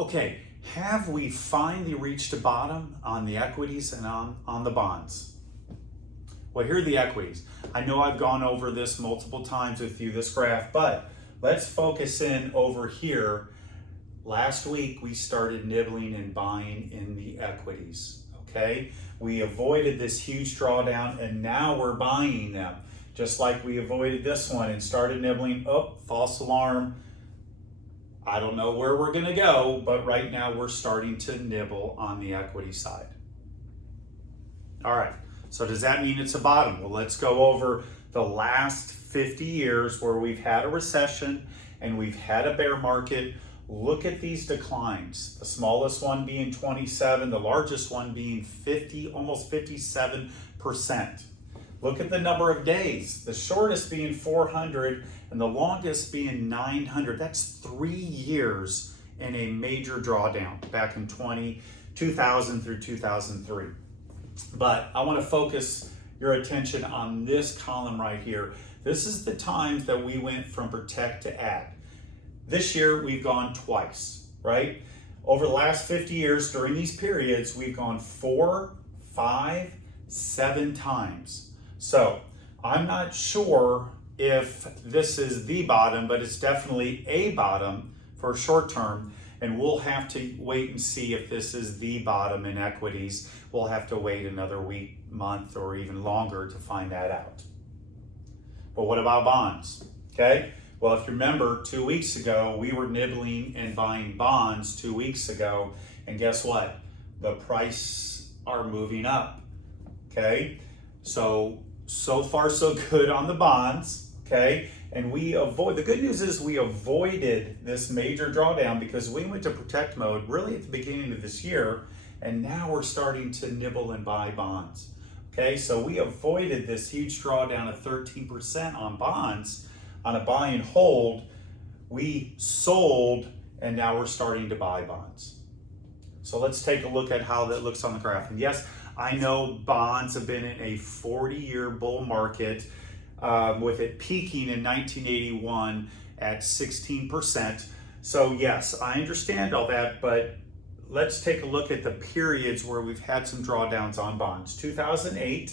Okay, have we finally reached a bottom on the equities and on the bonds? Well, here are the equities. I know I've gone over this multiple times with you, this graph, but let's focus in over here. Last week, we started nibbling and buying in the equities, okay? We avoided this huge drawdown, and now we're buying them. Just like we avoided this one and started nibbling. Oh, false alarm. I don't know where we're gonna go, but right now we're starting to nibble on the equity side. All right, so does that mean it's a bottom? Well, let's go over the last 50 years where we've had a recession and we've had a bear market. Look at these declines. The smallest one being 27, the largest one being 50, almost 57%. Look at the number of days, the shortest being 400 and the longest being 900. That's 3 years in a major drawdown back in 2000 through 2003. But I want to focus your attention on this column right here. This is the times that we went from protect to add. This year we've gone twice, right? Over the last 50 years during these periods, we've gone 4, 5, 7 times. So I'm not sure if this is the bottom, but it's definitely a bottom for short term. And we'll have to wait and see if this is the bottom in equities. We'll have to wait another week, month, or even longer to find that out. But what about bonds? Okay. Well, if you remember 2 weeks ago, we were nibbling and buying bonds 2 weeks ago. And guess what? The price are moving up. Okay. So far so good on the bonds. Okay. And the good news is we avoided this major drawdown because we went to protect mode really at the beginning of this year, and now we're starting to nibble and buy bonds. Okay, so we avoided this huge drawdown of 13% on bonds on a buy and hold. We sold, and now we're starting to buy bonds. So let's take a look at how that looks on the graph. And yes, I know bonds have been in a 40-year bull market, with it peaking in 1981 at 16%. So yes, I understand all that, but let's take a look at the periods where we've had some drawdowns on bonds. 2008,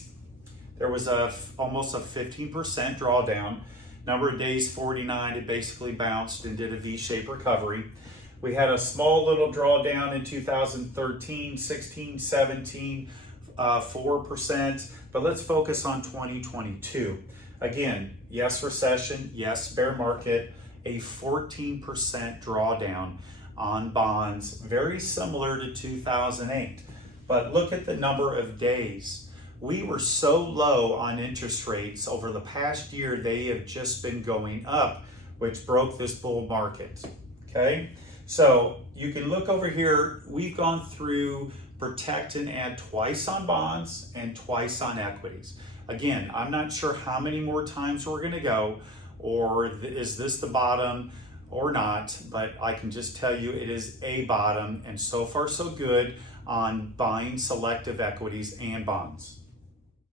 there was almost a 15% drawdown. Number of days, 49, it basically bounced and did a V-shaped recovery. We had a small little drawdown in 2013, 16, 17, 4%, but let's focus on 2022. Again, yes, recession, yes, bear market, a 14% drawdown on bonds, very similar to 2008. But look at the number of days. We were so low on interest rates over the past year, they have just been going up, which broke this bull market, okay? So you can look over here, we've gone through protect and add twice on bonds and twice on equities. Again, I'm not sure how many more times we're gonna go, or is this the bottom or not, but I can just tell you it is a bottom, and so far so good on buying selective equities and bonds.